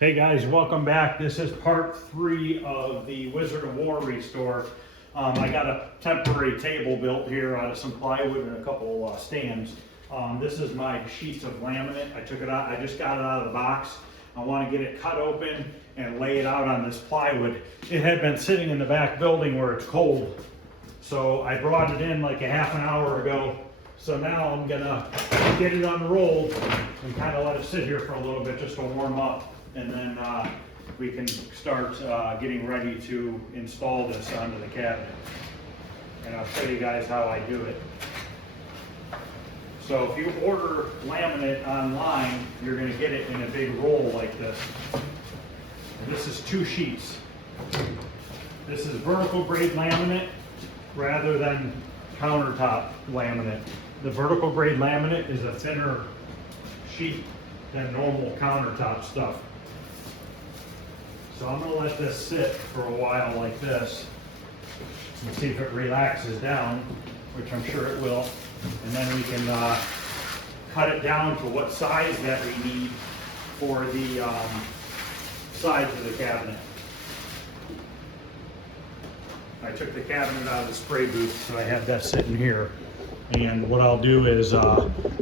Hey guys, welcome back. This is part 3 of the Wizard of War restore. I got a temporary table built here out of some plywood and a couple stands. This is my sheets of laminate. I took it out, I just got it out of the box. I want to get it cut open and lay it out on this plywood. It had been sitting in the back building where it's cold. So I brought it in like a half an hour ago. So now I'm gonna get it unrolled and kind of let it sit here for a little bit just to warm up. And then we can start getting ready to install this onto the cabinet. And I'll show you guys how I do it. So if you order laminate online, you're going to get it in a big roll like this. And this is 2 sheets. This is vertical grade laminate rather than countertop laminate. The vertical grade laminate is a thinner sheet than normal countertop stuff. So I'm going to let this sit for a while like this and see if it relaxes down, which I'm sure it will. And then we can cut it down to what size that we need for the sides of the cabinet. I took the cabinet out of the spray booth, so I have that sitting here. And what I'll do is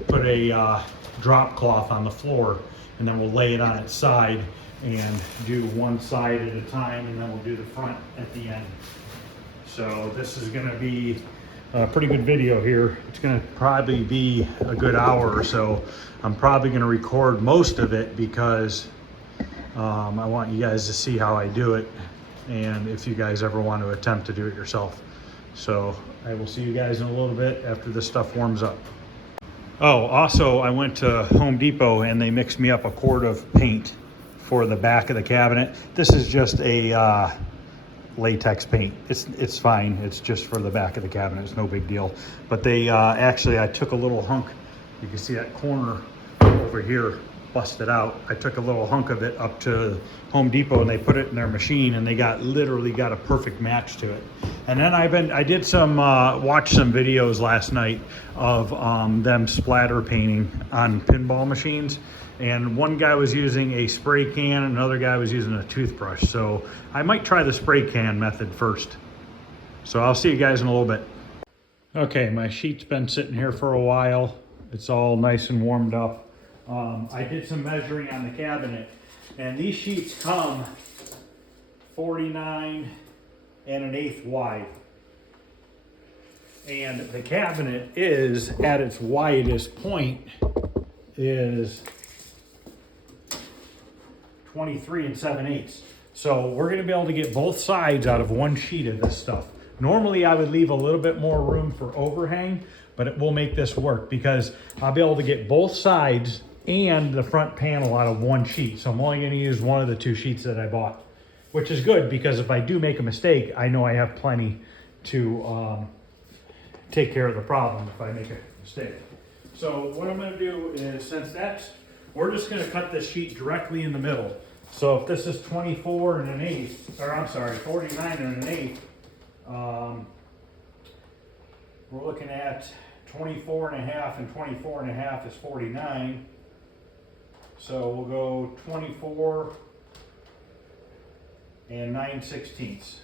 put a drop cloth on the floor, and then we'll lay it on its side and do one side at a time, and then we'll do the front at the end. So this is going to be a pretty good video here. It's going to probably be a good hour or so. I'm probably going to record most of it because I want you guys to see how I do it, and if you guys ever want to attempt to do it yourself. So I will see you guys in a little bit after this stuff warms up. Oh, also I went to Home Depot and they mixed me up a quart of paint for the back of the cabinet. This is just a latex paint. It's fine. It's just for the back of the cabinet. It's no big deal. But they actually, I took a little hunk. You can see that corner over here busted out. I took a little hunk of it up to Home Depot and they put it in their machine and they literally got a perfect match to it. And then I did some watched some videos last night of them splatter painting on pinball machines. And one guy was using a spray can, and another guy was using a toothbrush. So I might try the spray can method first. So I'll see you guys in a little bit. Okay, my sheet's been sitting here for a while. It's all nice and warmed up. I did some measuring on the cabinet, and these sheets come 49 1/8 wide. And the cabinet is, at its widest point, is 23 7/8. So we're going to be able to get both sides out of one sheet of this stuff. Normally I would leave a little bit more room for overhang, but it will make this work because I'll be able to get both sides and the front panel out of one sheet. So I'm only going to use one of the 2 sheets that I bought, which is good because if I do make a mistake, I know I have plenty to take care of the problem if I make a mistake. So what I'm going to do is, we're just going to cut this sheet directly in the middle. So if this is 24 1/8, or I'm sorry, 49 1/8, we're looking at 24 1/2, and 24 1/2 is 49. So we'll go 24 9/16.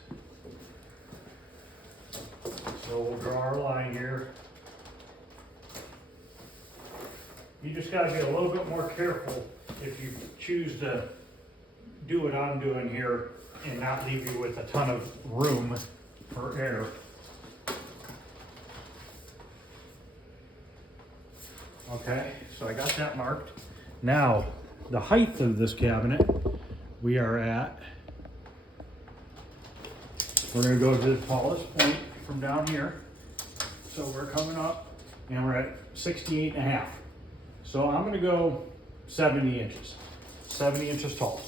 So we'll draw our line here. You just got to be a little bit more careful if you choose to do what I'm doing here and not leave you with a ton of room for air. Okay, so I got that marked. Now, the height of this cabinet, we're going to go to the tallest point from down here. So we're coming up and we're at 68 1/2. So I'm going to go 70 inches tall.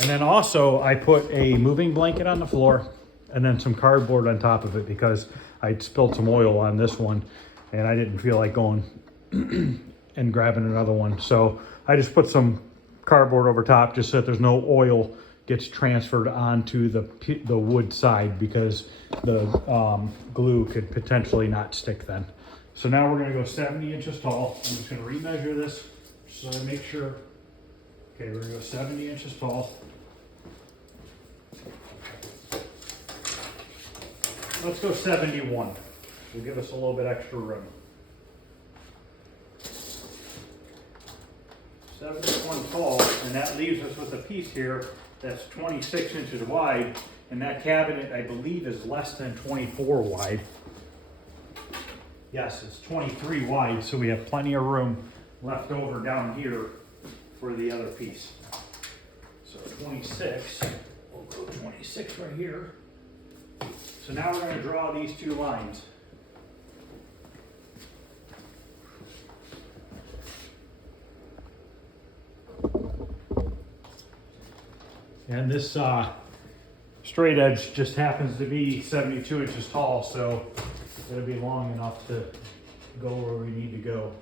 And then also I put a moving blanket on the floor and then some cardboard on top of it because I'd spilled some oil on this one and I didn't feel like going and grabbing another one. So I just put some cardboard over top just so that there's no oil gets transferred onto the wood side because the glue could potentially not stick then. So now we're going to go 70 inches tall. I'm just going to remeasure this so I make sure Okay, we're gonna go 70 inches tall. Let's go 71. Will give us a little bit extra room. 71 tall, and that leaves us with a piece here that's 26 inches wide, and that cabinet, I believe, is less than 24 wide. Yes, it's 23 wide, so we have plenty of room left over down here for the other piece. So 26, we'll go 26 right here. So now we're going to draw these two lines. And this straight edge just happens to be 72 inches tall, so it'll be long enough to go where we need to go.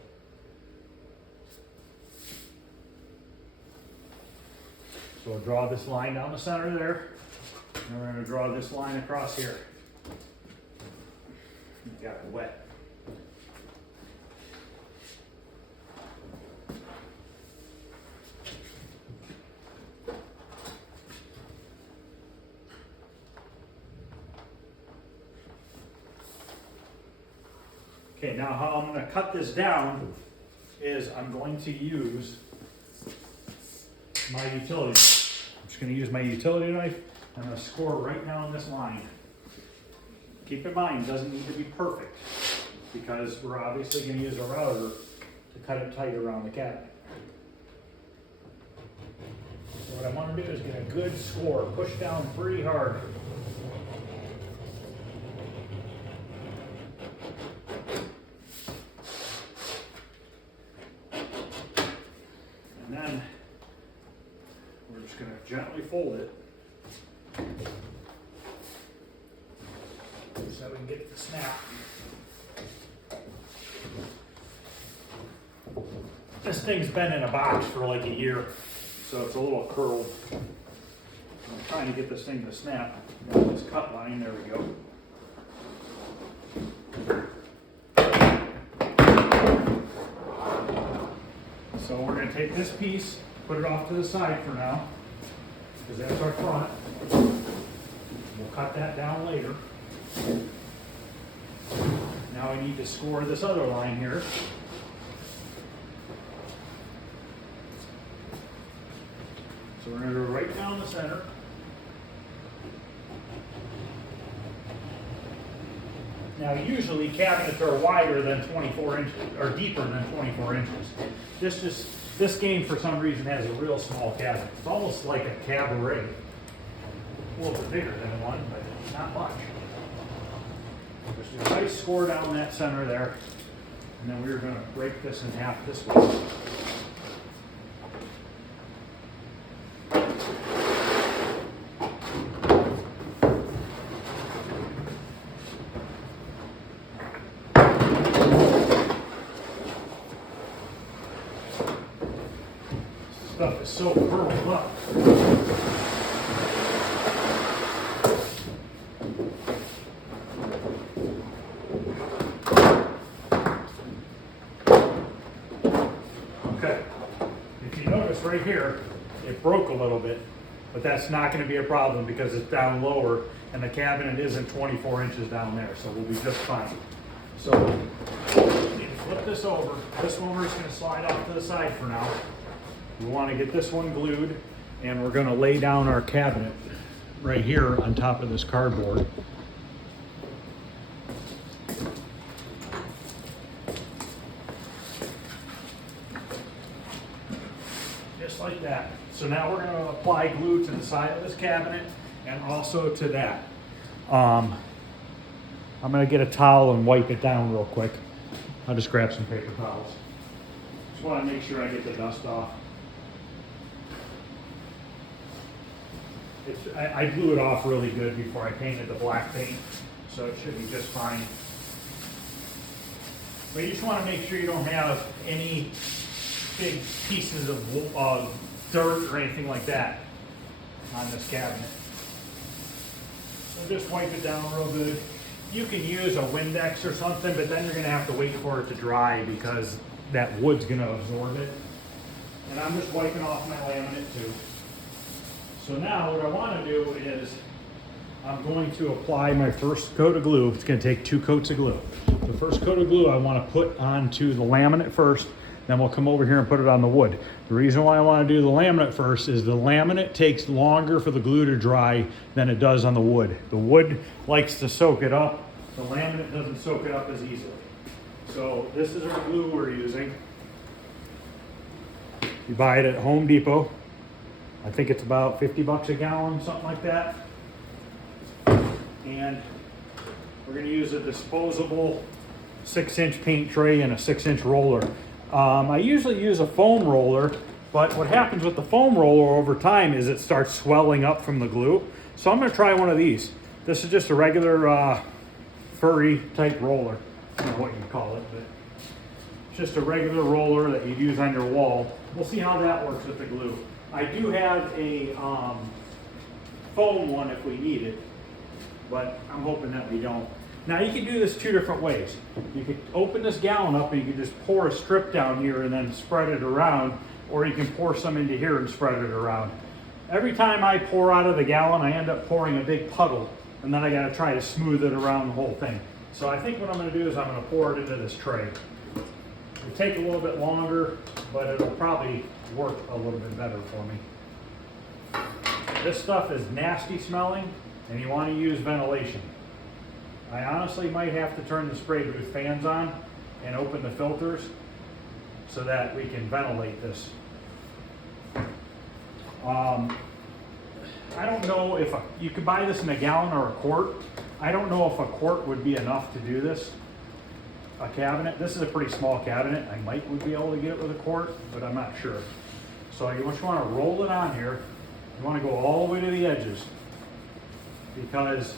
So we'll draw this line down the center there, and we're going to draw this line across here. Got it wet. Okay, now how I'm going to cut this down is I'm going to use my utility knife. I'm just going to use my utility knife. I'm going to score right down this line. Keep in mind, it doesn't need to be perfect because we're obviously going to use a router to cut it tight around the cabinet. So what I want to do is get a good score, push down pretty hard. And then we're just going to gently fold it so we can get it to snap. This thing's been in a box for like a year, so it's a little curled. I'm trying to get this thing to snap. Got this cut line, there we go. So we're going to take this piece, put it off to the side for now, because that's our front. We'll cut that down later. Now we need to score this other line here. So we're going to go right down the center. Now usually cabinets are wider than 24 inches, or deeper than 24 inches. This game for some reason has a real small cabinet. It's almost like a cabaret. A little bit bigger than one, but not much. Just a nice score down that center there, and then we're going to break this in half this way. This stuff is so curled up. Right here, it broke a little bit, but that's not going to be a problem because it's down lower and the cabinet isn't 24 inches down there, so we'll be just fine. So we need to flip this over. This one we're just going to slide off to the side for now. We want to get this one glued, and we're going to lay down our cabinet right here on top of this cardboard. Just like that. So now we're going to apply glue to the side of this cabinet and also to that. I'm going to get a towel and wipe it down real quick. I'll just grab some paper towels. Just want to make sure I get the dust off. I blew it off really good before I painted the black paint, so it should be just fine. But you just want to make sure you don't have any big pieces of dirt or anything like that on this cabinet. So just wipe it down real good. You can use a Windex or something, but then you're going to have to wait for it to dry because that wood's going to absorb it. And I'm just wiping off my laminate too. So now what I want to do is I'm going to apply my first coat of glue. It's going to take 2 coats of glue. The first coat of glue I want to put onto the laminate first, then we'll come over here and put it on the wood. The reason why I want to do the laminate first is the laminate takes longer for the glue to dry than it does on the wood. The wood likes to soak it up. The laminate doesn't soak it up as easily. So this is our glue we're using. You buy it at Home Depot. I think it's about 50 bucks a gallon, something like that. And we're going to use a disposable 6-inch paint tray and a 6-inch roller. I usually use a foam roller, but what happens with the foam roller over time is it starts swelling up from the glue. So I'm going to try one of these. This is just a regular furry type roller. I don't know what you call it, but it's just a regular roller that you'd use on your wall. We'll see how that works with the glue. I do have a foam one if we need it, but I'm hoping that we don't. Now you can do this 2 different ways. You could open this gallon up and you can just pour a strip down here and then spread it around, or you can pour some into here and spread it around. Every time I pour out of the gallon, I end up pouring a big puddle, and then I gotta try to smooth it around the whole thing. So I think what I'm gonna do is I'm gonna pour it into this tray. It'll take a little bit longer, but it'll probably work a little bit better for me. This stuff is nasty smelling, and you wanna use ventilation. I honestly might have to turn the spray booth fans on and open the filters so that we can ventilate this. I don't know if you could buy this in a gallon or a quart. I don't know if a quart would be enough to do this. A cabinet, this is a pretty small cabinet. I would be able to get it with a quart, but I'm not sure. So you want to roll it on here. You want to go all the way to the edges, because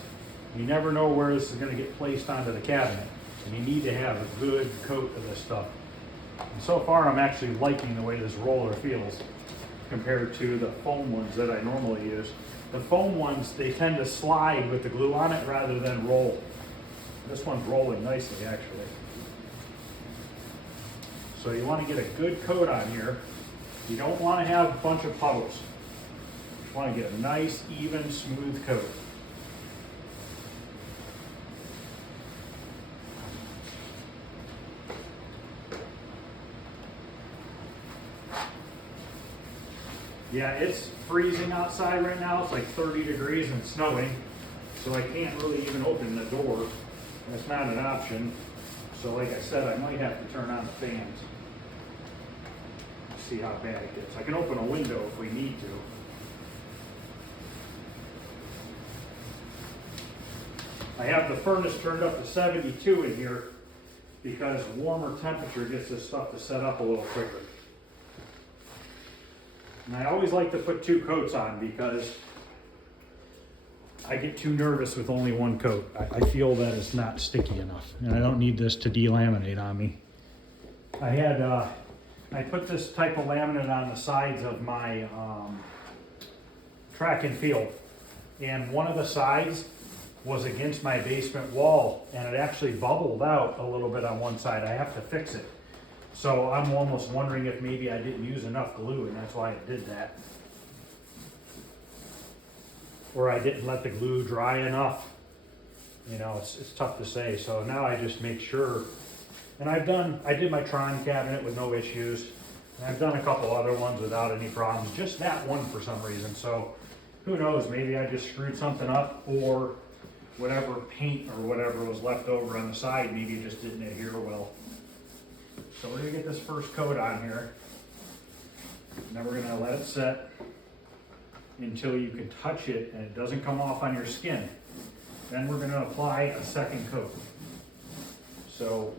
you never know where this is going to get placed onto the cabinet, and you need to have a good coat of this stuff. And so far, I'm actually liking the way this roller feels compared to the foam ones that I normally use. The foam ones, they tend to slide with the glue on it rather than roll. This one's rolling nicely, actually. So you want to get a good coat on here. You don't want to have a bunch of puddles. You want to get a nice, even, smooth coat. Yeah, it's freezing outside right now. It's like 30 degrees and snowing, so I can't really even open the door. That's not an option. So like I said, I might have to turn on the fans. See how bad it gets. I can open a window if we need to. I have the furnace turned up to 72 in here because warmer temperature gets this stuff to set up a little quicker. And I always like to put 2 coats on because I get too nervous with only 1 coat. I feel that it's not sticky enough, and I don't need this to delaminate on me. I put this type of laminate on the sides of my track and field, and one of the sides was against my basement wall, and it actually bubbled out a little bit on one side. I have to fix it. So I'm almost wondering if maybe I didn't use enough glue and that's why it did that. Or I didn't let the glue dry enough. You know, it's tough to say. So now I just make sure. And I did my Tron cabinet with no issues. And I've done a couple other ones without any problems. Just that one for some reason. So who knows, maybe I just screwed something up, or whatever paint or whatever was left over on the side, maybe it just didn't adhere well. So we're gonna get this first coat on here. Now we're gonna let it set until you can touch it and it doesn't come off on your skin. Then we're gonna apply a second coat. So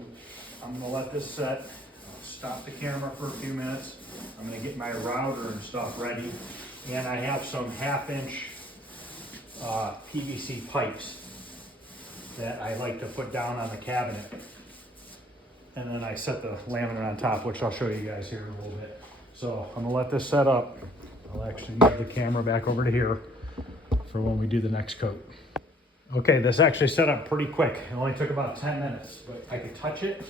I'm gonna let this set. I'll stop the camera for a few minutes. I'm gonna get my router and stuff ready. And I have some 1/2-inch PVC pipes that I like to put down on the cabinet. And then I set the laminate on top, which I'll show you guys here in a little bit. So I'm gonna let this set up. I'll actually move the camera back over to here for when we do the next coat. Okay, this actually set up pretty quick. It only took about 10 minutes, but I could touch it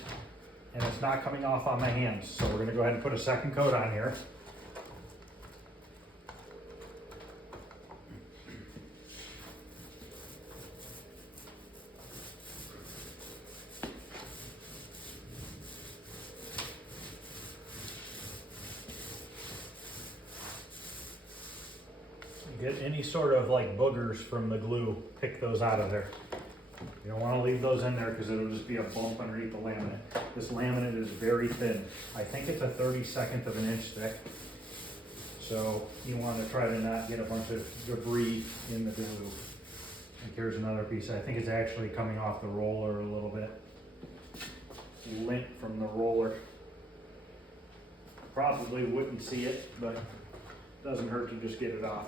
and it's not coming off on my hands. So we're gonna go ahead and put a second coat on here. get any sort of like boogers from the glue, pick those out of there. You don't want to leave those in there because it'll just be a bump underneath the laminate. This laminate is very thin. I think it's a 32nd of an inch thick. So you want to try to not get a bunch of debris in the glue. Like here's another piece. I think it's actually coming off the roller a little bit. Lint from the roller. Probably wouldn't see it, but it doesn't hurt to just get it off.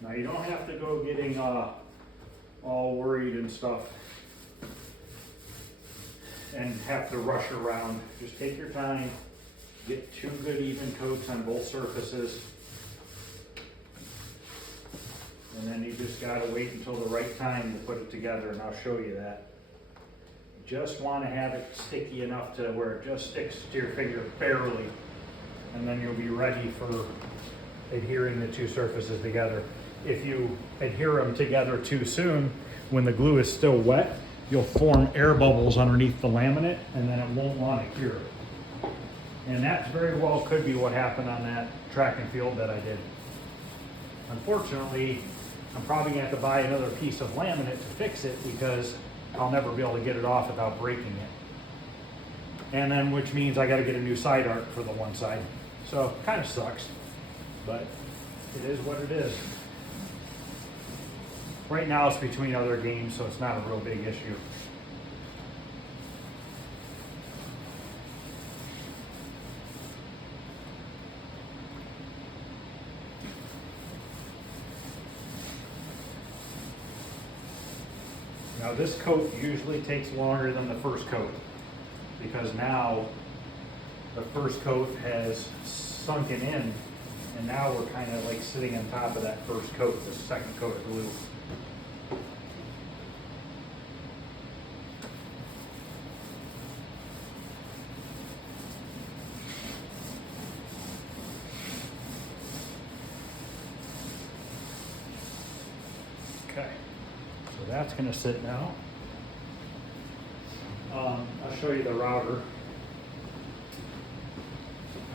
Now you don't have to go getting all worried and stuff and have to rush around. Just take your time, get 2 good even coats on both surfaces, and then you just gotta wait until the right time to put it together, and I'll show you that. You just wanna have it sticky enough to where it just sticks to your finger barely, and then you'll be ready for adhering the 2 surfaces together. If you adhere them together too soon, when the glue is still wet, you'll form air bubbles underneath the laminate and then it won't want to cure. And that very well could be what happened on that track and field that I did. Unfortunately, I'm probably gonna have to buy another piece of laminate to fix it because I'll never be able to get it off without breaking it. And then, which means I gotta get a new side arc for the one side. So, kind of sucks, but it is what it is. Right now it's between other games, so it's not a real big issue. Now this coat usually takes longer than the first coat because now the first coat has sunken in and now we're kind of like sitting on top of that first coat, the second coat of glue. Okay, so that's going to sit now. I'll show you the router.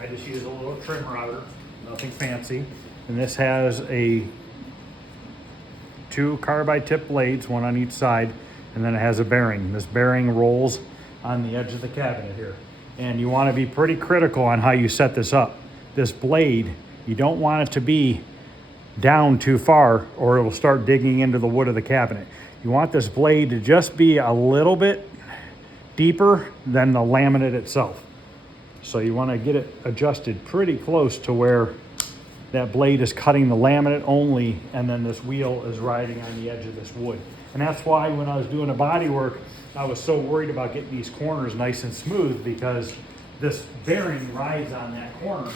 I just use a little trim router, nothing fancy. And this has a 2 carbide tip blades, one on each side, and then it has a bearing. This bearing rolls on the edge of the cabinet here. And you want to be pretty critical on how you set this up. This blade, you don't want it to be down too far or it will start digging into the wood of the cabinet. You want this blade to just be a little bit deeper than the laminate itself. So you want to get it adjusted pretty close to where that blade is cutting the laminate only, and then this wheel is riding on the edge of this wood. And that's why when I was doing the body work, I was so worried about getting these corners nice and smooth because this bearing rides on that corner.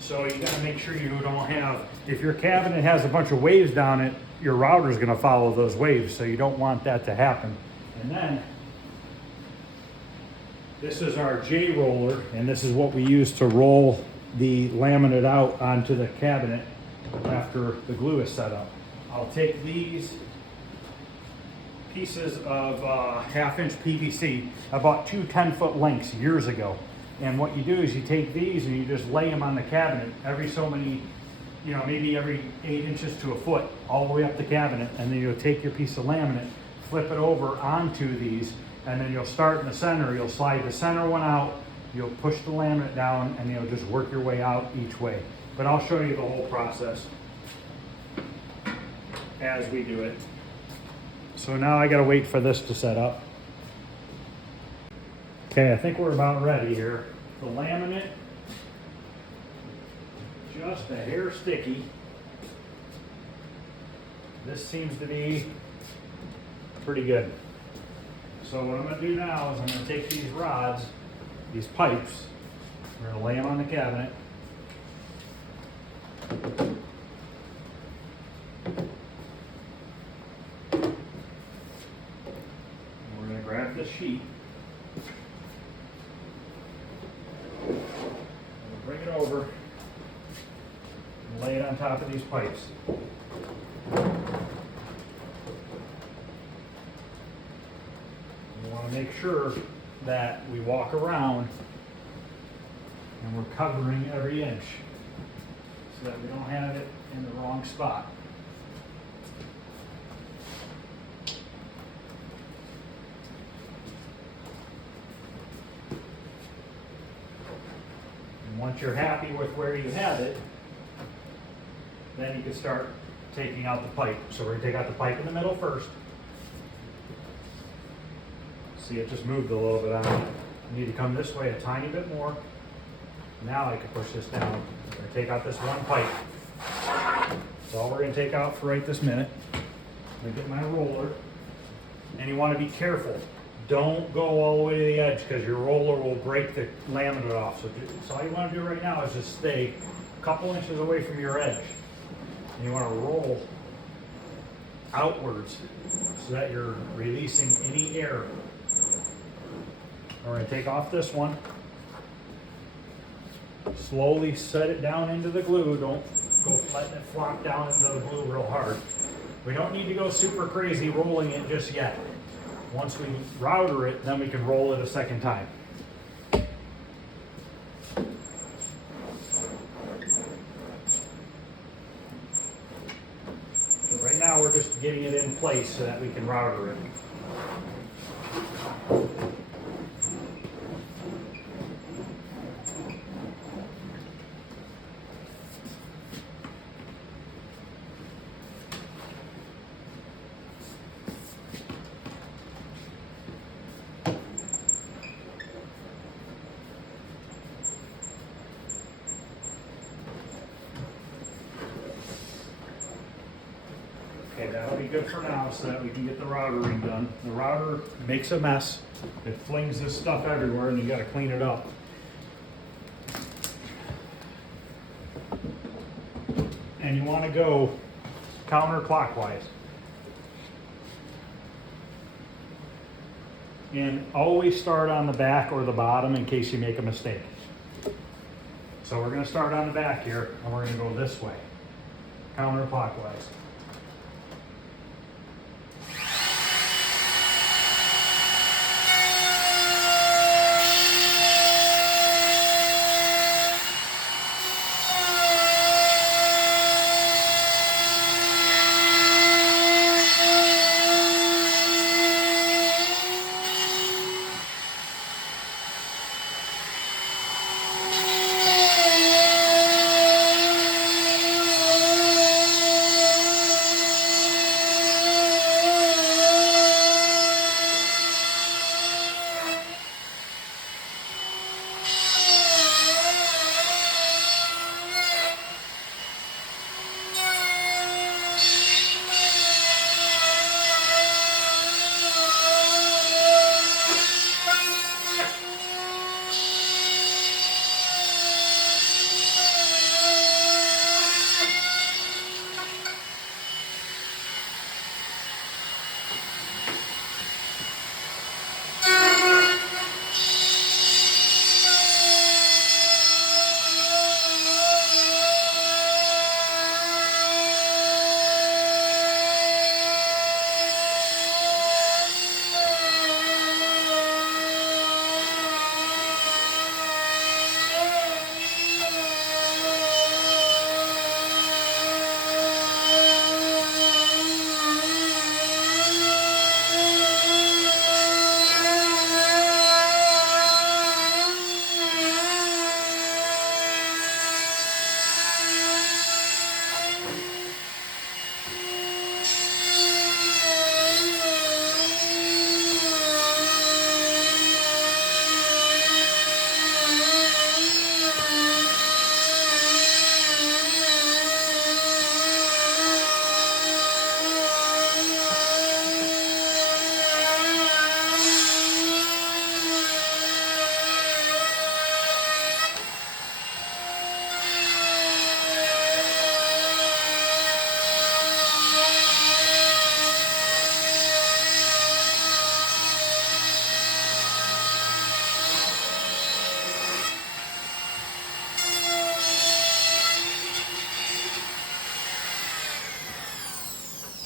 So you gotta make sure you don't have, if your cabinet has a bunch of waves down it, your router is gonna follow those waves, so you don't want that to happen. And then, this is our J roller, and this is what we use to roll the laminate out onto the cabinet after the glue is set up. I'll take these pieces of 1/2 inch PVC. I bought 2 10-foot lengths years ago. And what you do is you take these and you just lay them on the cabinet every so many, maybe every 8 inches to a foot, all the way up the cabinet. And then you'll take your piece of laminate, flip it over onto these, and then you'll start in the center. You'll slide the center one out, you'll push the laminate down, and you'll just work your way out each way. But I'll show you the whole process as we do it. So now I gotta wait for this to set up. Okay, I think we're about ready here. The laminate, just a hair sticky. This seems to be pretty good. So what I'm gonna do now is I'm gonna take these rods, these pipes, we're gonna lay them on the cabinet. And we're gonna grab this sheet. Bring it over and lay it on top of these pipes. make sure that we walk around and we're covering every inch so that we don't have it in the wrong spot. And once you're happy with where you have it, then you can start taking out the pipe. So we're going to take out the pipe in the middle first. See, it just moved a little bit on me. I need to come this way a tiny bit more. Now I can push this down. I'm going to take out this one pipe. That's all we're going to take out for right this minute. I'm going to get my roller. And you want to be careful. Don't go all the way to the edge because your roller will break the laminate off. So all you want to do right now is just stay a couple inches away from your edge. And you want to roll outwards so that you're releasing any air. We're going to take off this one. Slowly set it down into the glue. Don't go letting it flop down into the glue real hard. We don't need to go super crazy rolling it just yet. Once we router it, then we can roll it a second time. So right now we're just getting it in place so that we can router it. Okay, that'll be good for now so that we can get the routering done. The router makes a mess. It flings this stuff everywhere and you gotta clean it up. And you wanna go counterclockwise. And always start on the back or the bottom in case you make a mistake. So we're gonna start on the back here and we're gonna go this way, counterclockwise.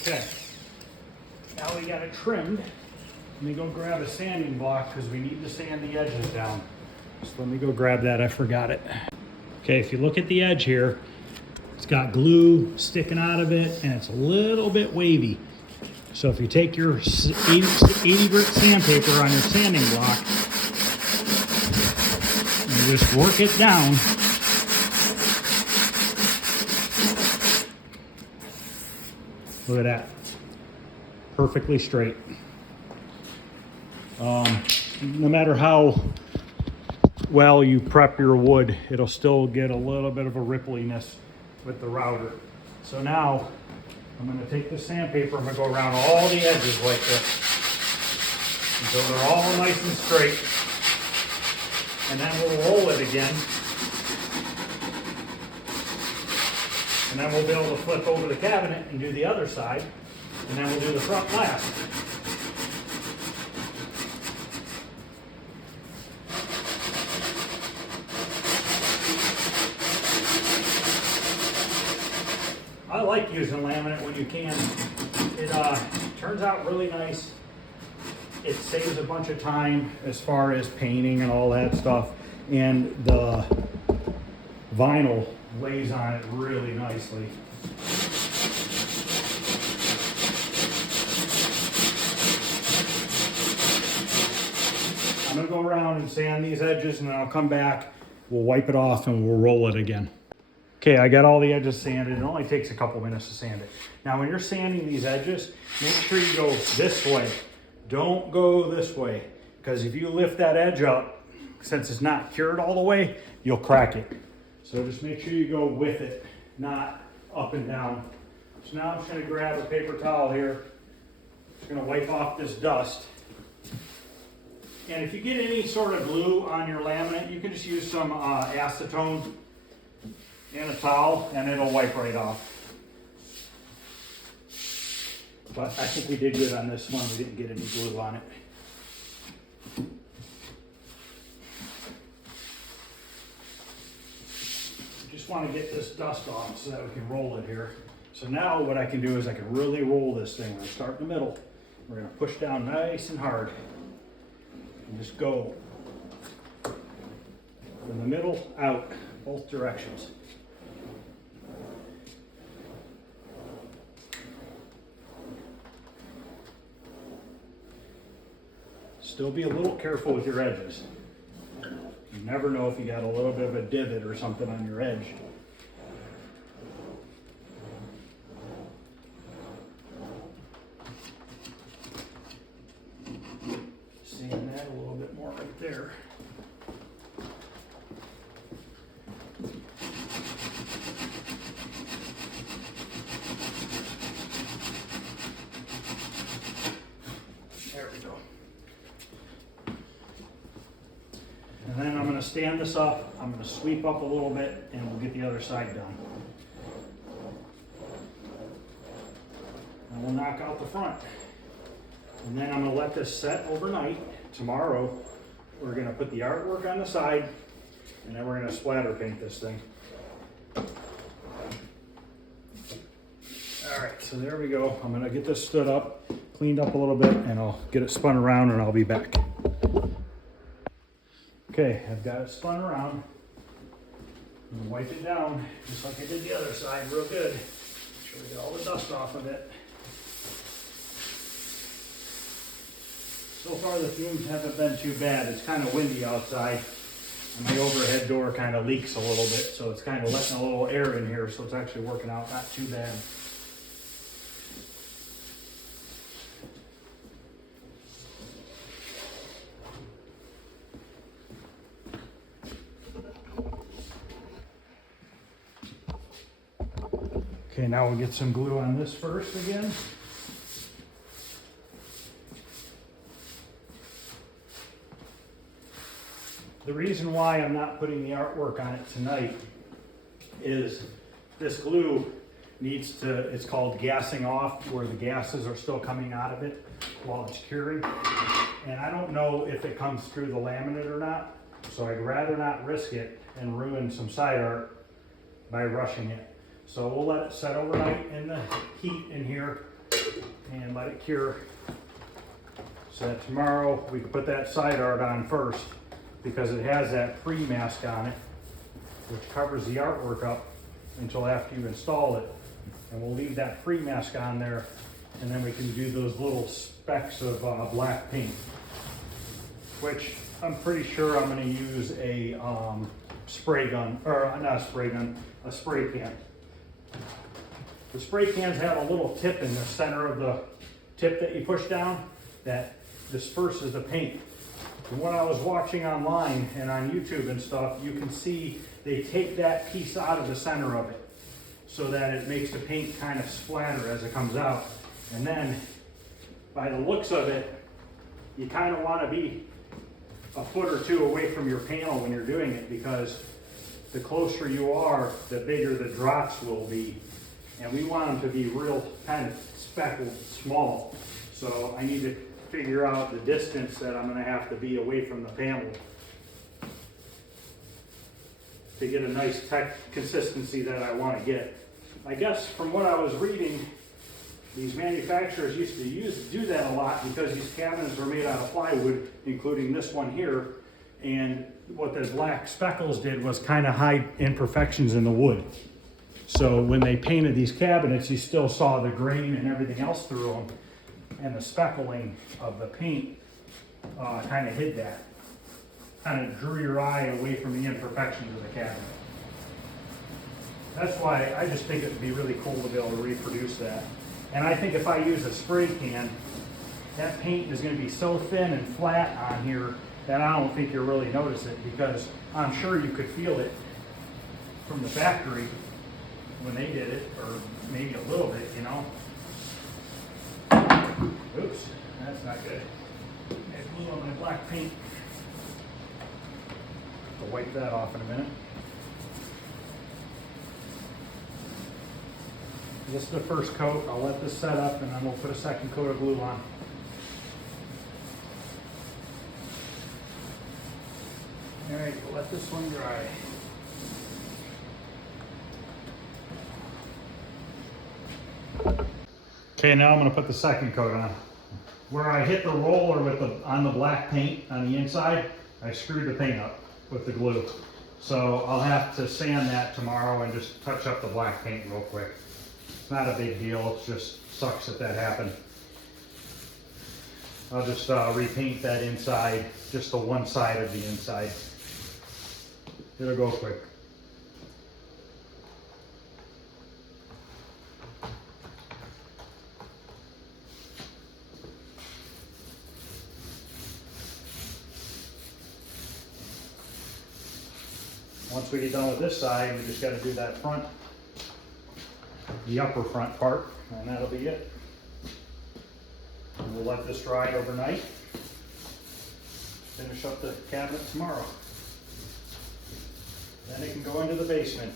Okay, now we got it trimmed. Let me go grab a sanding block because we need to sand the edges down. So let me go grab that, I forgot it. Okay, if you look at the edge here, it's got glue sticking out of it and it's a little bit wavy. So if you take your 80 grit sandpaper on your sanding block and just work it down, look at that, perfectly straight. No matter how well you prep your wood, it'll still get a little bit of a rippliness with the router. So now I'm going to take the sandpaper, I'm going to go around all the edges like this until they're all nice and straight. And then we'll roll it again. And then we'll be able to flip over the cabinet and do the other side. And then we'll do the front last. I like using laminate when you can. It turns out really nice. It saves a bunch of time as far as painting and all that stuff. And the vinyl lays on it really nicely. I'm gonna go around and sand these edges and then I'll come back, we'll wipe it off and we'll roll it again. Okay, I got all the edges sanded. It only takes a couple minutes to sand it. Now when you're sanding these edges, make sure you go this way. Don't go this way, because if you lift that edge up, since it's not cured all the way, you'll crack it. So just make sure you go with it, not up and down. So now I'm just gonna grab a paper towel here. Just gonna wipe off this dust. And if you get any sort of glue on your laminate, you can just use some acetone and a towel and it'll wipe right off. But I think we did good on this one. We didn't get any glue on it. Just want to get this dust off so that we can roll it here. So now what I can do is I can really roll this thing. We're going to start in the middle. We're going to push down nice and hard. And just go from the middle out, both directions. Still be a little careful with your edges. You never know if you got a little bit of a divot or something on your edge. Sand that a little bit more right there. There we go. And then I'm going to stand this up, I'm going to sweep up a little bit, and we'll get the other side done. And we'll knock out the front. And then I'm going to let this set overnight. Tomorrow, we're going to put the artwork on the side, and then we're going to splatter paint this thing. All right, so there we go. I'm going to get this stood up, cleaned up a little bit, and I'll get it spun around, and I'll be back. Okay, I've got it spun around. I'm gonna wipe it down just like I did the other side real good. Make sure we get all the dust off of it. So far the fumes haven't been too bad. It's kind of windy outside and my overhead door kind of leaks a little bit, so it's kind of letting a little air in here, so it's actually working out not too bad. Okay, now we'll get some glue on this first again. The reason why I'm not putting the artwork on it tonight is this glue needs to, it's called gassing off, where the gases are still coming out of it while it's curing. And I don't know if it comes through the laminate or not, so I'd rather not risk it and ruin some side art by rushing it. So we'll let it set overnight in the heat in here and let it cure. so that tomorrow we can put that side art on first, because it has that pre-mask on it, which covers the artwork up until after you install it. And we'll leave that pre-mask on there, and then we can do those little specks of black paint, which I'm pretty sure I'm going to use a spray gun, or not a spray gun, a spray can. The spray cans have a little tip in the center of the tip that you push down that disperses the paint. And when I was watching online and on YouTube and stuff, you can see they take that piece out of the center of it so that it makes the paint kind of splatter as it comes out. And then by the looks of it, you kind of want to be a foot or two away from your panel when you're doing it, because the closer you are, the bigger the drops will be. And we want them to be real kind of speckled small. So I need to figure out the distance that I'm going to have to be away from the panel to get a nice consistency that I want to get. I guess from what I was reading, these manufacturers used to do that a lot because these cabinets were made out of plywood, including this one here. And what the black speckles did was kind of hide imperfections in the wood. So when they painted these cabinets, you still saw the grain and everything else through them. And the speckling of the paint kind of hid that. Kind of drew your eye away from the imperfections of the cabinet. That's why I just think it would be really cool to be able to reproduce that. And I think if I use a spray can, that paint is going to be so thin and flat on here that I don't think you'll really notice it, because I'm sure you could feel it from the factory when they did it, or maybe a little bit, you know. Oops, that's not good. I blew on my black paint. I'll wipe that off in a minute. This is the first coat. I'll let this set up and then we'll put a second coat of glue on. All right, we'll let this one dry. Okay, now I'm going to put the second coat on. Where I hit the roller with on the black paint on the inside, I screwed the paint up with the glue. So I'll have to sand that tomorrow and just touch up the black paint real quick. It's not a big deal, it just sucks that happened. I'll just repaint that inside, just the one side of the inside. It'll go quick. Once we get done with this side, we just got to do that front, the upper front part, and that'll be it. And we'll let this dry overnight. Finish up the cabinet tomorrow. Then it can go into the basement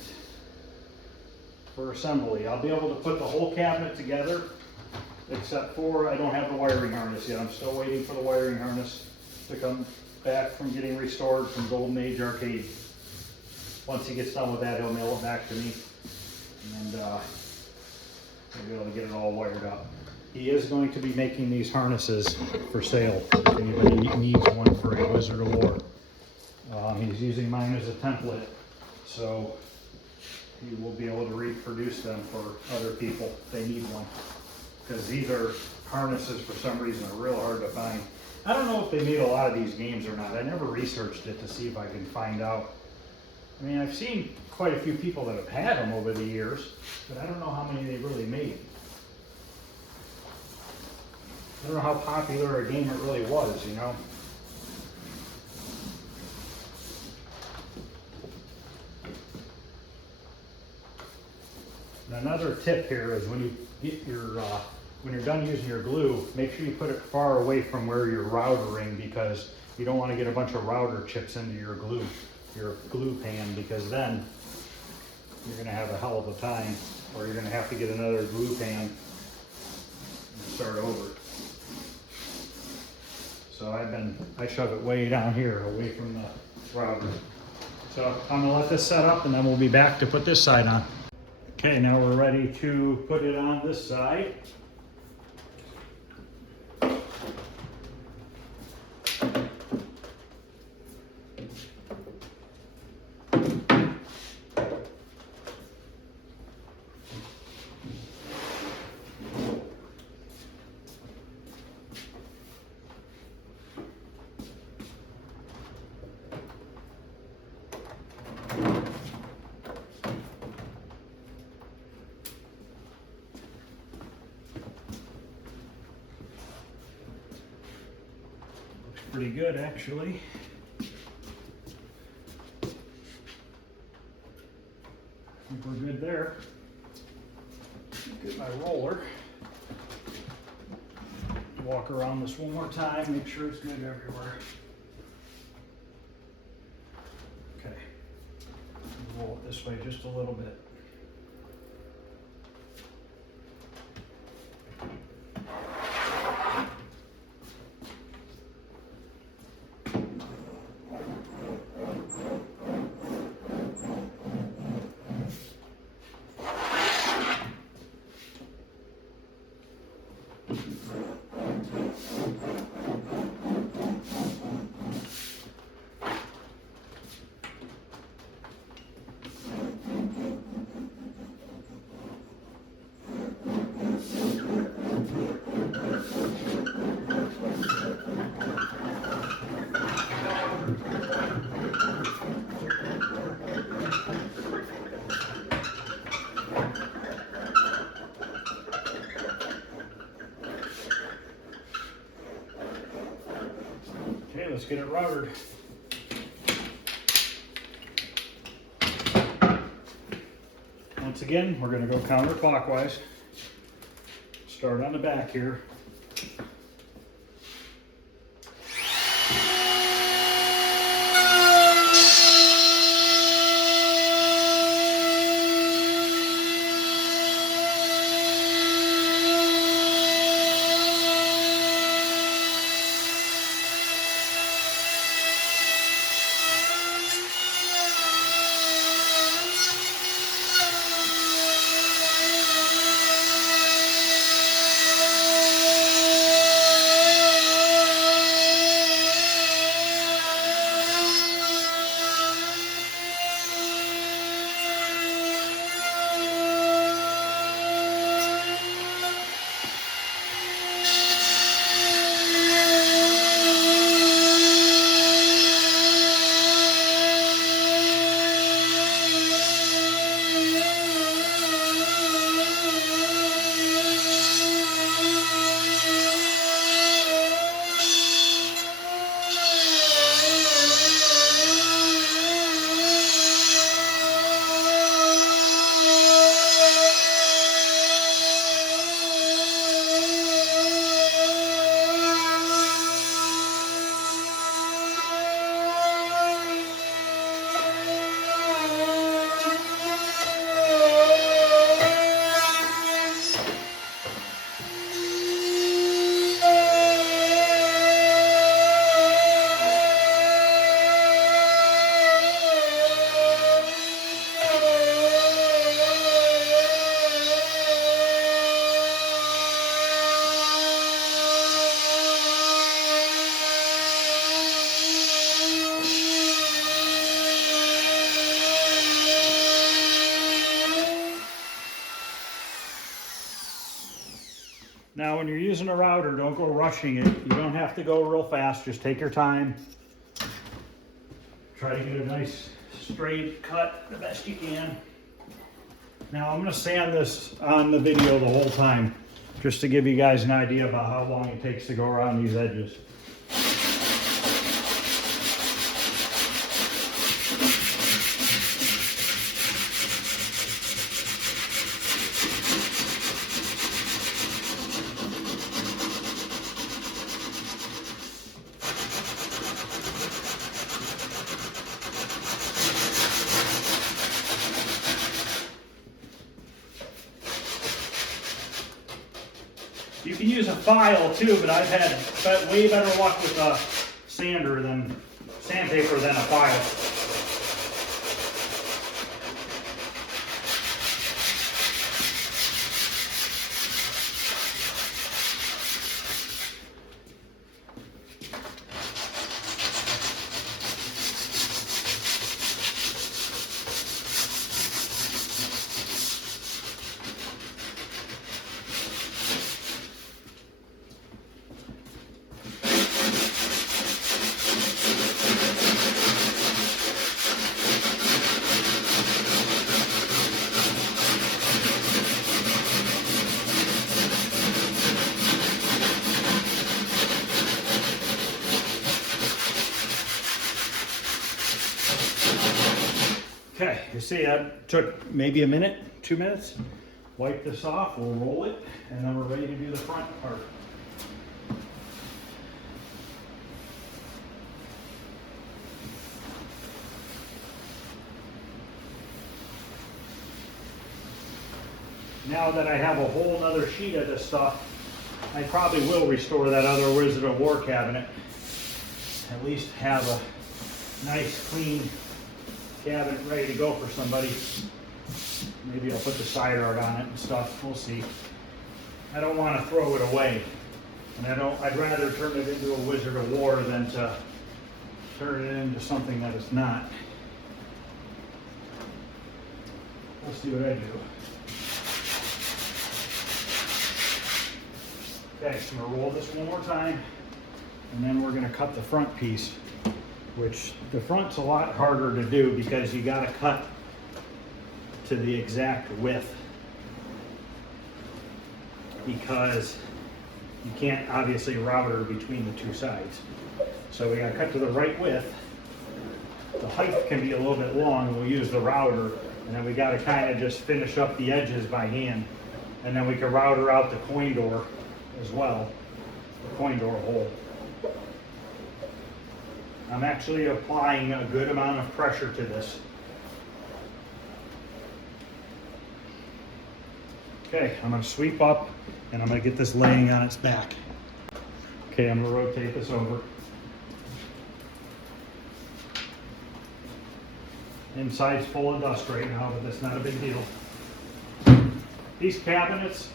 for assembly. I'll be able to put the whole cabinet together, except for I don't have the wiring harness yet. I'm still waiting for the wiring harness to come back from getting restored from Golden Age Arcade. Once he gets done with that, he'll mail it back to me, and we'll be able to get it all wired up. He is going to be making these harnesses for sale if anybody needs one for a Wizard of War. He's using mine as a template, so he will be able to reproduce them for other people if they need one. Because these are harnesses, for some reason, are real hard to find. I don't know if they made a lot of these games or not. I never researched it to see if I can find out. I mean, I've seen quite a few people that have had them over the years, but I don't know how many they really made. I don't know how popular a game it really was, you know. And another tip here is when you get your, when you're done using your glue, make sure you put it far away from where you're routering, because you don't want to get a bunch of router chips into your glue pan, because then you're going to have a hell of a time, or you're going to have to get another glue pan and start over. So I shove it way down here, away from the router. So I'm going to let this set up, and then we'll be back to put this side on. Okay, now we're ready to put it on this side. pretty good actually. I think we're good there. Get my roller. Walk around this one more time, make sure it's good everywhere. Okay. Roll it this way just a little bit. Okay, let's get it routed. Once again, we're going to go counterclockwise. Start on the back here. Now when you're using a router, don't go rushing it. You don't have to go real fast, just take your time. Try to get a nice straight cut the best you can. Now I'm going to sand this on the video the whole time, just to give you guys an idea about how long it takes to go around these edges. You can use a file too, but I've had way better luck with a sandpaper than a file. you see that took maybe a minute, 2 minutes. Wipe this off, we'll roll it, and then we're ready to do the front part. Now that I have a whole nother sheet of this stuff, I probably will restore that other Wizard of War cabinet. At least have a nice clean cabinet ready to go for somebody. Maybe I'll put the side art on it and stuff, we'll see. I don't want to throw it away. And I'd rather turn it into a Wizard of War than to turn it into something that it's not. We'll see what I do. Okay, so I'm going to roll this one more time, and then we're going to cut the front piece, which the front's a lot harder to do because you got to cut to the exact width, because you can't obviously router between the two sides. So we got to cut to the right width. The height can be a little bit long, we'll use the router, and then we got to kind of just finish up the edges by hand, and then we can router out the coin door as well, the coin door hole. I'm actually applying a good amount of pressure to this. Okay, I'm going to sweep up and I'm going to get this laying on its back. Okay, I'm going to rotate this over. Inside's full of dust right now, but that's not a big deal. These cabinets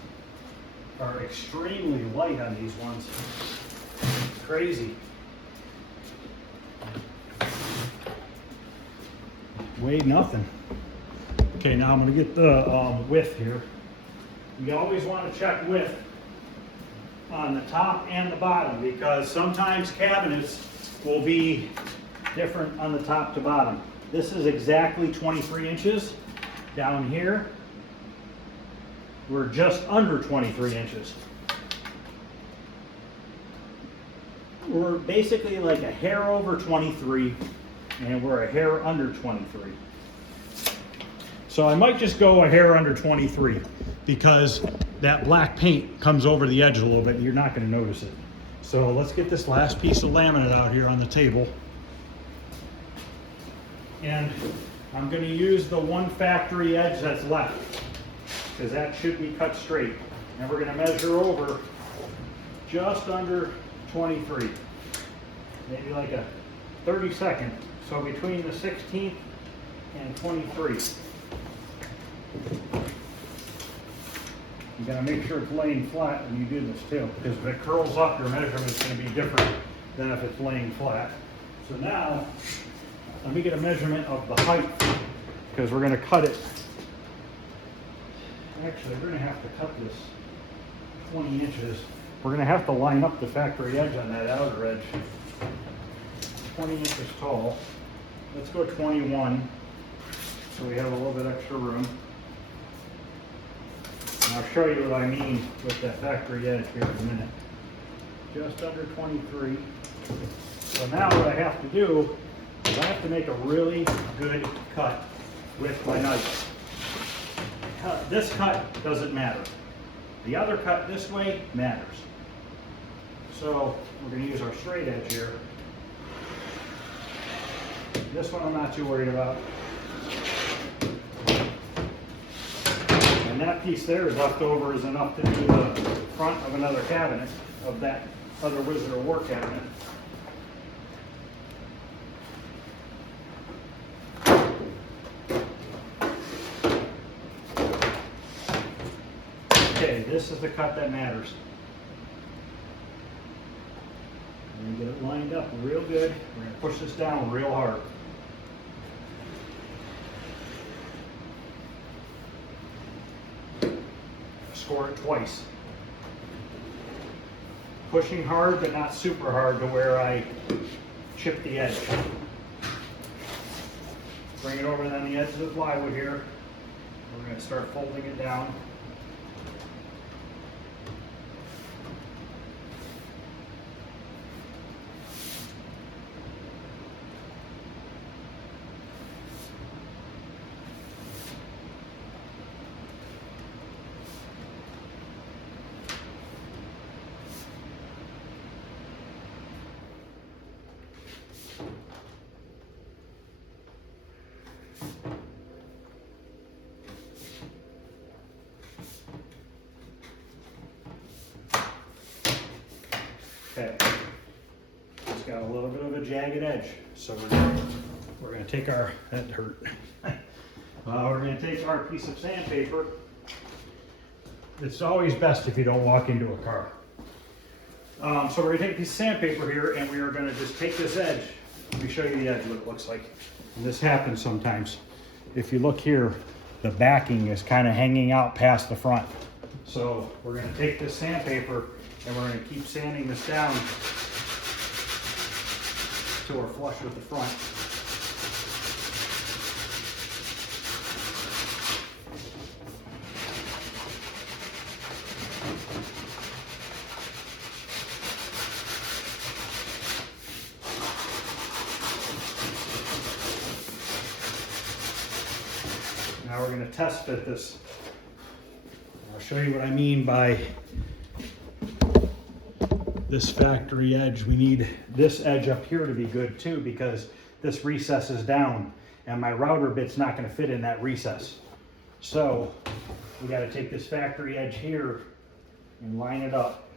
are extremely light on these ones. It's crazy. Weigh nothing. Okay, now I'm going to get the width here. You always want to check width on the top and the bottom, because sometimes cabinets will be different on the top to bottom. This is exactly 23 inches. Down here, we're just under 23 inches. We're basically like a hair over 23, and we're a hair under 23. So I might just go a hair under 23, because that black paint comes over the edge a little bit and you're not going to notice it. So let's get this last piece of laminate out here on the table. And I'm going to use the one factory edge that's left, because that should be cut straight. And we're going to measure over just under 23, maybe like a 32nd. So between the 16th and 23. You gotta make sure it's laying flat when you do this too, because if it curls up, your measurement's gonna be different than if it's laying flat. So now, let me get a measurement of the height, because we're gonna cut it. Actually, we're gonna have to cut this 20 inches. We're gonna have to line up the factory edge on that outer edge. 20 inches tall. Let's go 21, so we have a little bit extra room. And I'll show you what I mean with that factory edge here in a minute. Just under 23. So now what I have to do is I have to make a really good cut with my knife. This cut doesn't matter. The other cut this way matters. So we're going to use our straight edge here. This one I'm not too worried about. And that piece there is left over is enough to do the front of another cabinet, of that other Wizard of War cabinet. Okay, this is the cut that matters. We're going to get it lined up real good. We're going to push this down real hard. Score it twice. Pushing hard, but not super hard to where I chip the edge. Bring it over on the edge of the plywood here. We're going to start folding it down. Okay. It's got a little bit of a jagged edge, so we're gonna take our, that hurt. We're gonna take our piece of sandpaper. It's always best if you don't walk into a car. So we're gonna take a piece of sandpaper here and we are gonna just take this edge. Let me show you the edge, what it looks like. And this happens sometimes. If you look here, the backing is kind of hanging out past the front. So we're gonna take this sandpaper and we're gonna keep sanding this down till we're flush with the front. Now we're going to test fit this. I'll show you what I mean by this factory edge. We need this edge up here to be good too, because this recesses down and my router bit's not going to fit in that recess. So we got to take this factory edge here and line it up.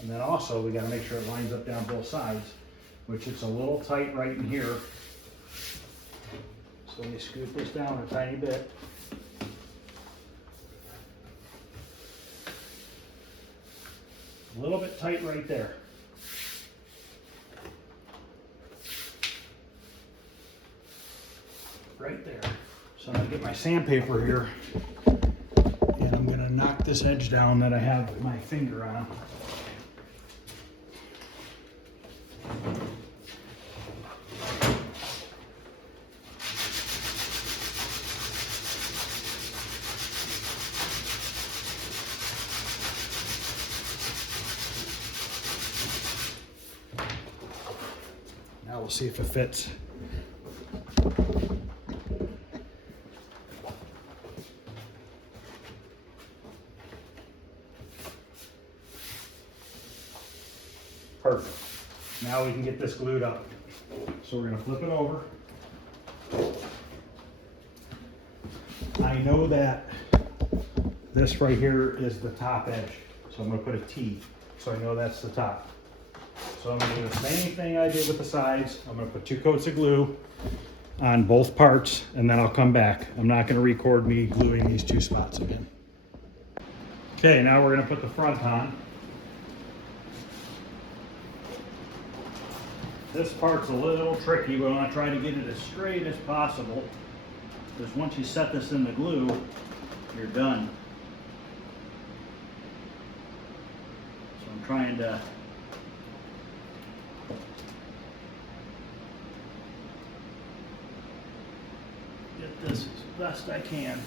And then also we got to make sure it lines up down both sides, which it's a little tight right in here. So let me scoot this down a tiny bit. A little bit tight right there. Right there. So I'm gonna get my sandpaper here and I'm gonna knock this edge down that I have my finger on. Now we'll see if it fits. Perfect. Now we can get this glued up. So we're going to flip it over. I know that this right here is the top edge. So I'm going to put a T. So I know that's the top. So I'm going to do the same thing I did with the sides. I'm going to put 2 coats of glue on both parts and then I'll come back. I'm not going to record me gluing these 2 spots again. Okay, now we're going to put the front on. This part's a little tricky, but I'm going to try to get it as straight as possible, because once you set this in the glue, you're done. So I'm trying to get this as best I can.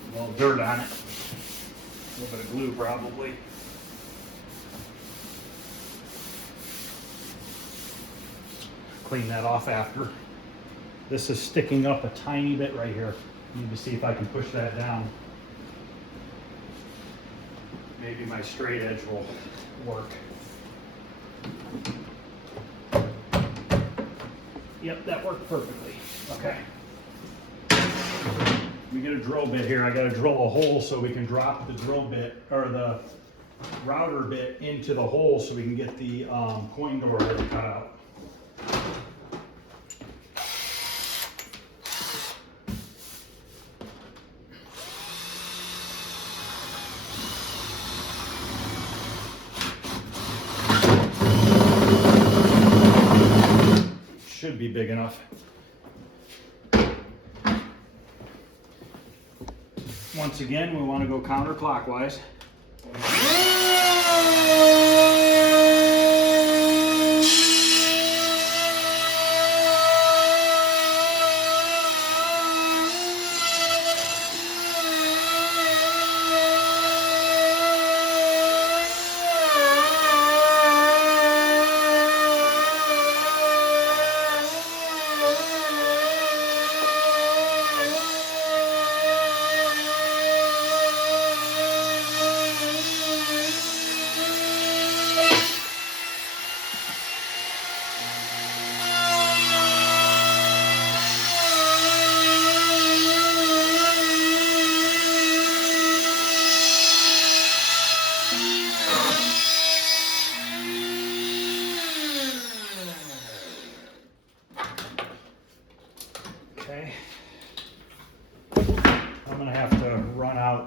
A little dirt on it, a little bit of glue probably. Clean that off after. This is sticking up a tiny bit right here. Need to see if I can push that down. Maybe my straight edge will work. Yep, that worked perfectly. Okay. We get a drill bit here. I got to drill a hole so we can drop the drill bit or the router bit into the hole so we can get the coin door cut out. Should be big enough. Once again, we want to go counterclockwise.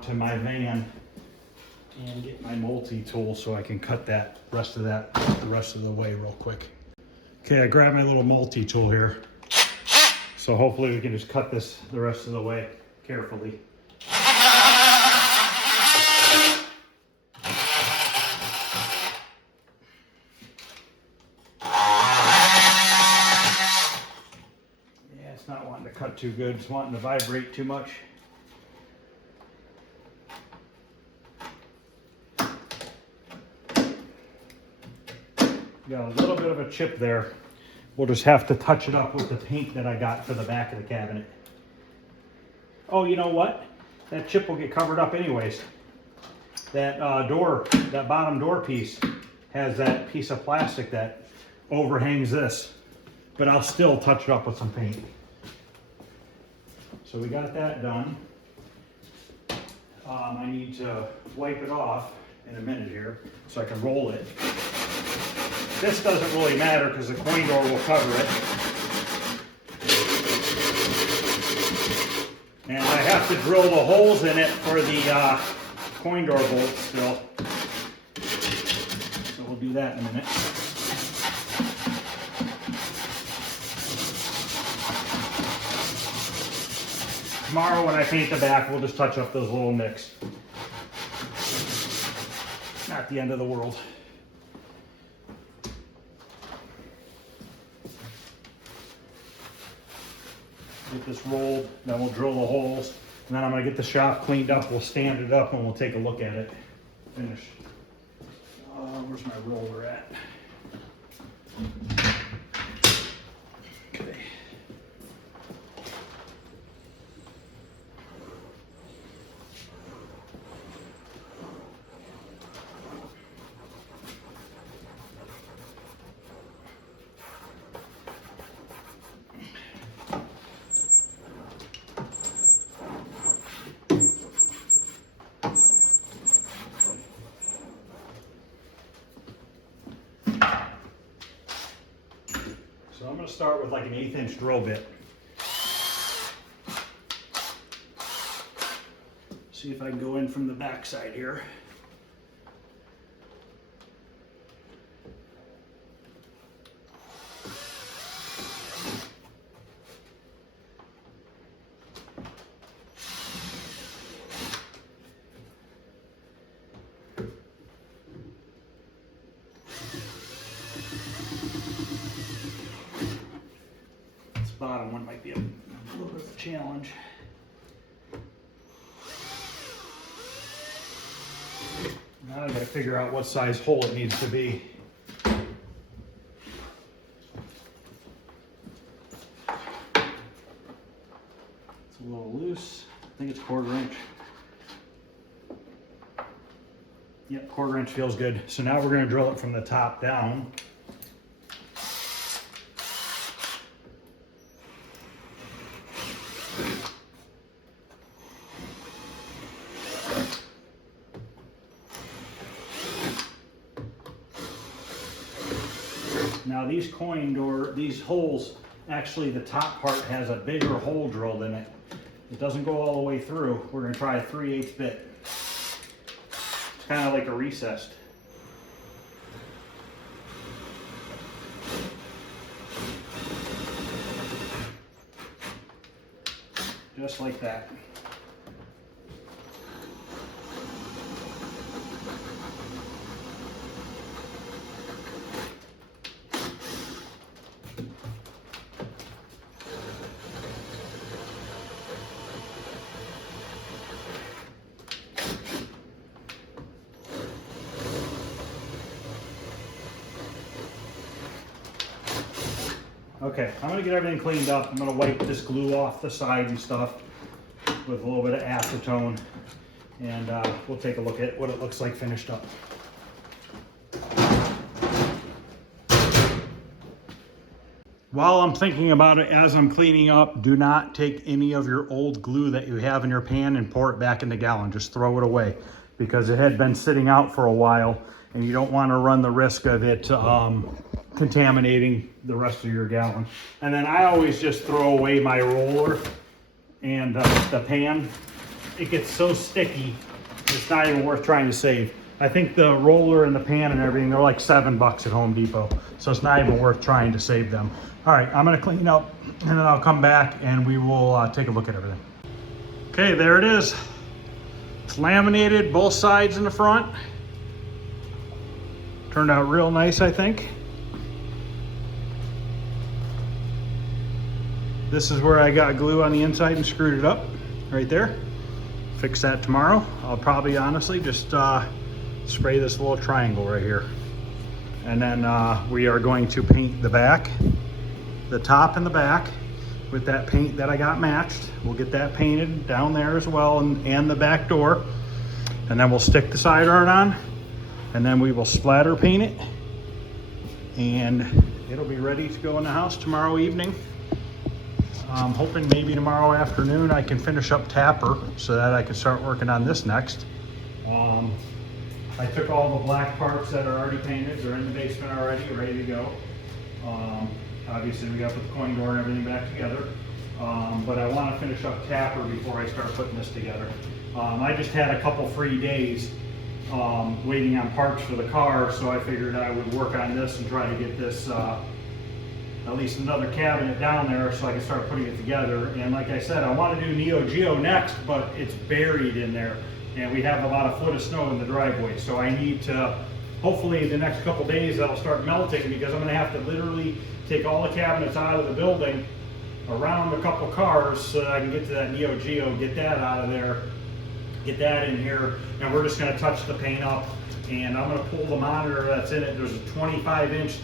out to my van and get my multi-tool so I can cut the rest of the way real quick. Okay, I grabbed my little multi-tool here. So hopefully we can just cut this the rest of the way carefully. Yeah, it's not wanting to cut too good. It's wanting to vibrate too much. Got a little bit of a chip there. We'll just have to touch it up with the paint that I got for the back of the cabinet. Oh, you know what? That chip will get covered up anyways. That that bottom door piece has that piece of plastic that overhangs this, but I'll still touch it up with some paint. So we got that done. I need to wipe it off in a minute here so I can roll it. This doesn't really matter because the coin door will cover it. And I have to drill the holes in it for the coin door bolts still. So we'll do that in a minute. Tomorrow when I paint the back, we'll just touch up those little nicks. Not the end of the world. Get this rolled, then we'll drill the holes, and then I'm going to get the shop cleaned up. We'll stand it up and we'll take a look at it. Finished. Where's my roller at? Okay. So I'm going to start with like an 1/8 inch drill bit. See if I can go in from the back side here. Bottom one might be a little bit of a challenge. Now I gotta figure out what size hole it needs to be. It's a little loose. I think it's 1/4 inch. Yep, 1/4 inch feels good. So now we're gonna drill it from the top down. Now these holes, actually the top part has a bigger hole drilled in it. It doesn't go all the way through. We're going to try a 3/8 bit. It's kind of like a recessed. Just like that. Okay, I'm gonna get everything cleaned up. I'm gonna wipe this glue off the side and stuff with a little bit of acetone, and we'll take a look at what it looks like finished up. While I'm thinking about it, as I'm cleaning up, do not take any of your old glue that you have in your pan and pour it back in the gallon. Just throw it away because it had been sitting out for a while and you don't want to run the risk of it contaminating the rest of your gallon. And then I always just throw away my roller and the pan it gets so sticky, it's not even worth trying to save. I think the roller and the pan and everything, they're like $7 at Home Depot. So it's not even worth trying to save them. All right, I'm gonna clean up and then I'll come back and we will take a look at everything. Okay, there it is. It's laminated, both sides in the front. Turned out real nice, I think. This is where I got glue on the inside and screwed it up, right there. Fix that tomorrow. I'll probably honestly just spray this little triangle right here. And then we are going to paint the back, the top and the back with that paint that I got matched. We'll get that painted down there as well and the back door. And then we'll stick the side art on and then we will splatter paint it and it'll be ready to go in the house tomorrow evening. I'm hoping maybe tomorrow afternoon I can finish up Tapper so that I can start working on this next. I took all the black parts that are already painted. They're in the basement already, ready to go. Obviously we got to put the coin door and everything back together. But I want to finish up Tapper before I start putting this together. I just had a couple free days waiting on parts for the car, so I figured I would work on this and try to get this at least another cabinet down there so I can start putting it together. And like I said, I want to do Neo Geo next, but it's buried in there. And we have about a foot of snow in the driveway. So I need to, hopefully the next couple days that'll start melting because I'm gonna have to literally take all the cabinets out of the building around a couple cars so that I can get to that Neo Geo, get that out of there, get that in here. And we're just gonna touch the paint up. And I'm gonna pull the monitor that's in it. There's a 25-inch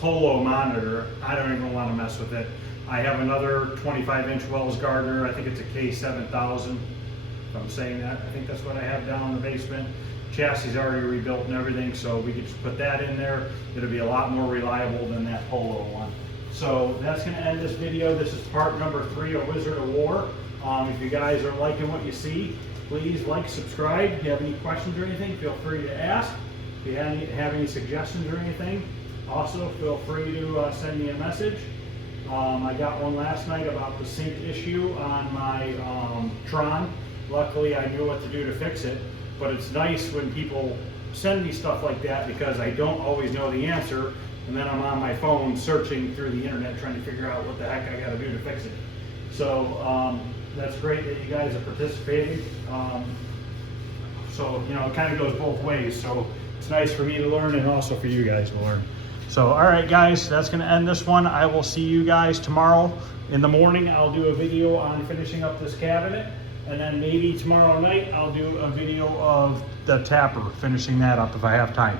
Polo monitor. I don't even want to mess with it. I have another 25-inch Wells Gardner. I think it's a K7000. If I'm saying that, I think that's what I have down in the basement. Chassis is already rebuilt and everything, so we could just put that in there. It'll be a lot more reliable than that Polo one. So that's going to end this video. This is part number 3 of Wizard of War. If you guys are liking what you see, please like, subscribe. If you have any questions or anything, feel free to ask. If you have any suggestions or anything, also feel free to send me a message. I got one last night about the sync issue on my Tron. Luckily I knew what to do to fix it, but it's nice when people send me stuff like that because I don't always know the answer and then I'm on my phone searching through the internet trying to figure out what the heck I got to do to fix it. So that's great that you guys are participating. So you know, it kind of goes both ways, so it's nice for me to learn and also for you guys to learn. So, all right, guys, that's going to end this one. I will see you guys tomorrow in the morning. I'll do a video on finishing up this cabinet. And then maybe tomorrow night, I'll do a video of the Tapper, finishing that up if I have time.